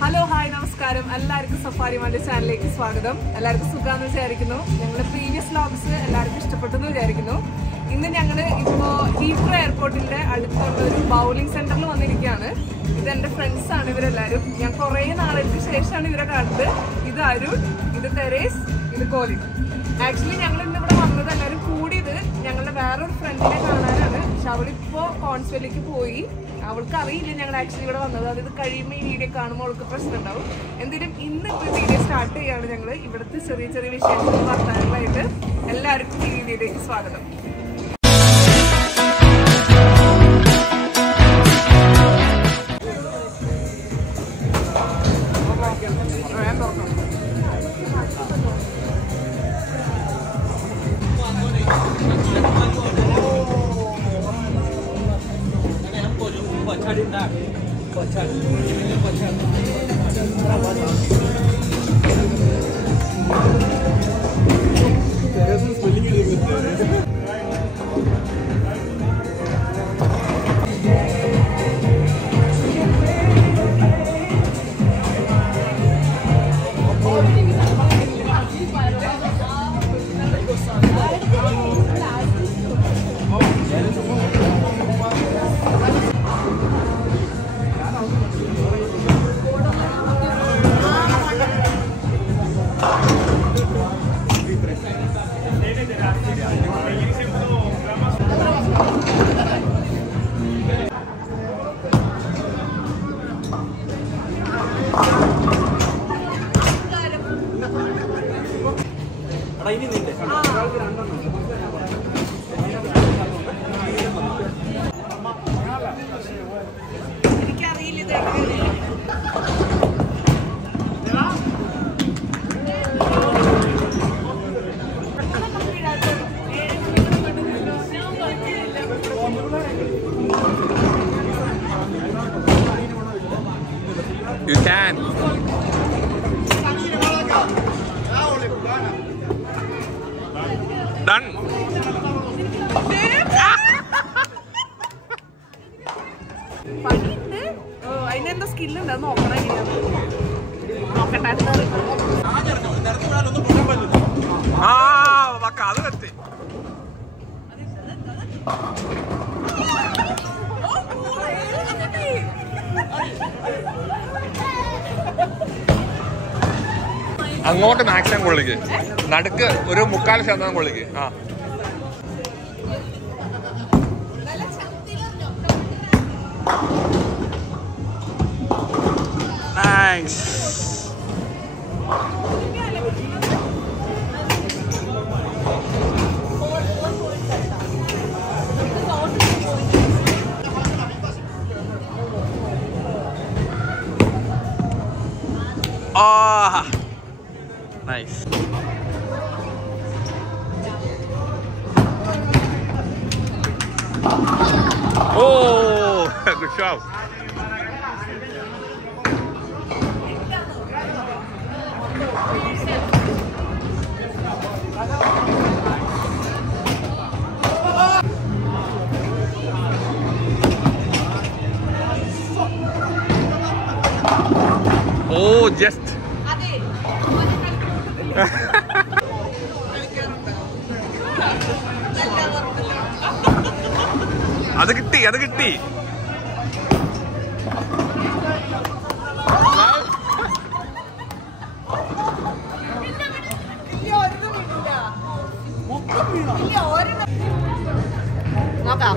Hello hi നമസ്കാരം. എല്ലാവർക്കും safari മാന്റെ ചാനലിലേക്ക് സ്വാഗതം. എല്ലാവർക്കും സുഖമെന്ന് വിചാരിക്കുന്നു. ഞങ്ങളുടെ പ്രീവിയസ് വ്ലോഗ്സ് എല്ലാവർക്കും ഇഷ്ടപ്പെട്ടെന്ന് വിചാരിക്കുന്നു. ഇന്ന് ഞങ്ങൾ ഇപ്പോൾ ഹീത്രോ എയർപോർട്ടിന്റെ അടുത്തുള്ള ഒരു ബൗളിംഗ് സെന്ററിൽ വന്നിരിക്കുകയാണ് ഇത് എന്റെ ഫ്രണ്ട്സാണ് ഇവരെല്ലാവരും ഞാൻ കുറേ നാളുകൾക്ക് ശേഷമാണ് ഇവരെ കാണുന്നത്. ഇത് അരുൺ ഇത് തെരേസ് ഇത് കോലി ആക്ച്വലി ഞങ്ങൾ ഇന്ന് ഇവിടെ വന്നത് എല്ലാവരും കൂടിയത് ഞങ്ങളുടെ വേറൊരു ഫ്രണ്ടിനെ കാണാനാണ്. പക്ഷെ അവളിപ്പോൾ കോൺസ്വലിലേക്ക് പോയി. അവൾക്ക് അറിയില്ല ഞങ്ങൾ ആക്ച്വലി ഇവിടെ വന്നത്. അതായത് കഴിയുമ്പോൾ ഈ വീഡിയോ കാണുമ്പോൾ അവൾക്ക് പ്രശ്നം ഉണ്ടാവും എന്തെങ്കിലും ഇന്ന് ഇപ്പോൾ വീഡിയോ സ്റ്റാർട്ട് ചെയ്യാണ് ഞങ്ങൾ ഇവിടുത്തെ ചെറിയ ചെറിയ വിശേഷങ്ങൾ വർത്തമാനങ്ങളായിട്ട് എല്ലാവർക്കും ഈ വീഡിയോയിലേക്ക് സ്വാഗതം. પછાડી 나 1인인데. 아. Done. പണിയുണ്ട്. അതിനെന്തോ നോക്കണം നോക്കട്ടെ ആ അത് പറ്റി അങ്ങോട്ട് മാക്സിമം കൊള്ളിക്ക്. നടുക്ക് ഒരു മുക്കാൽ ശതമാനം കൊള്ളിക്ക്. ആ. Nice. Oh, good job. Oh, just. അത് കിട്ടി അത് കിട്ടി. നോക്കാം.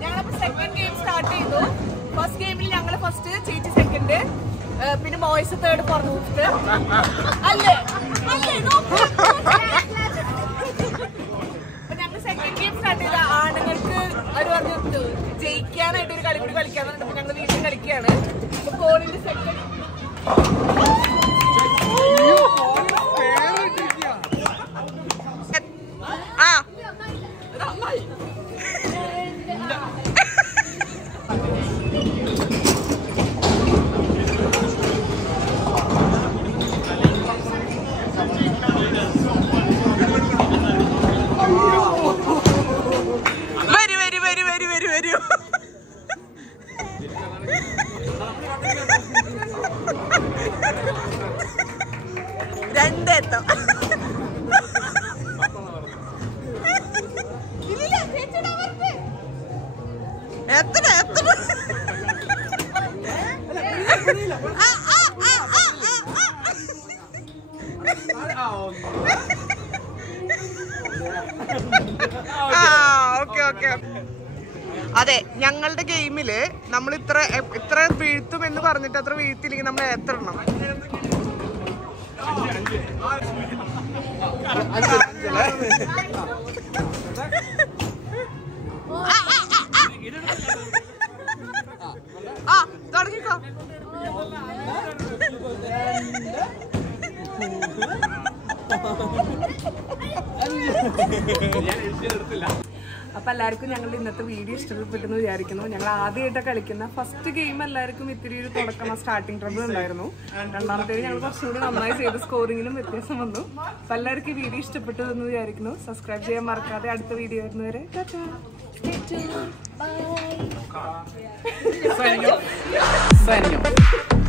ഞങ്ങളപ്പോ സെക്കൻഡ് ഗെയിം സ്റ്റാർട്ട് ചെയ്തു. ഫസ്റ്റ് ഗെയിമിൽ ഞങ്ങൾ ഫസ്റ്റ് ചേച്ചി സെക്കൻഡ് പിന്നെ ബോയ്സ് തേർഡ് ഫോർത്ത് അല്ലേ? രണ്ടെത്തം എത്ര എത്ര? ആ, ആ, ആ, ആ, ആ, ആ. ആ ഓക്കെ. ഓക്കെ അതെ ഞങ്ങളുടെ ഗെയിമിൽ നമ്മൾ ഇത്ര ഇത്ര വീഴ്ത്തും എന്ന് പറഞ്ഞിട്ട് അത്ര വീഴ്ത്തില്ലെങ്കിൽ നമ്മൾ എത്ര എണ്ണം? ആ, ആ, ആ, ആ. അപ്പൊ എല്ലാവർക്കും ഞങ്ങളുടെ ഇന്നത്തെ വീഡിയോ ഇഷ്ടപ്പെട്ടെന്ന് വിചാരിക്കുന്നു. ഞങ്ങൾ ആദ്യമായിട്ട് കളിക്കുന്ന ഫസ്റ്റ് ഗെയിം എല്ലാവർക്കും ഇത്തിരി ഒരു തുടക്കം സ്റ്റാർട്ടിംഗ് ട്രബിൾ ഉണ്ടായിരുന്നു. രണ്ടാമത്തേത് ഞങ്ങൾ കുറച്ചുകൂടി നന്നായി ചെയ്ത സ്കോറിങ്ങിലും വ്യത്യാസം വന്നു. അപ്പൊ എല്ലാവർക്കും ഈ വീഡിയോ ഇഷ്ടപ്പെട്ടു എന്ന് വിചാരിക്കുന്നു. സബ്സ്ക്രൈബ് ചെയ്യാൻ മറക്കാതെ അടുത്ത വീഡിയോ വരുന്നവരെ Bye.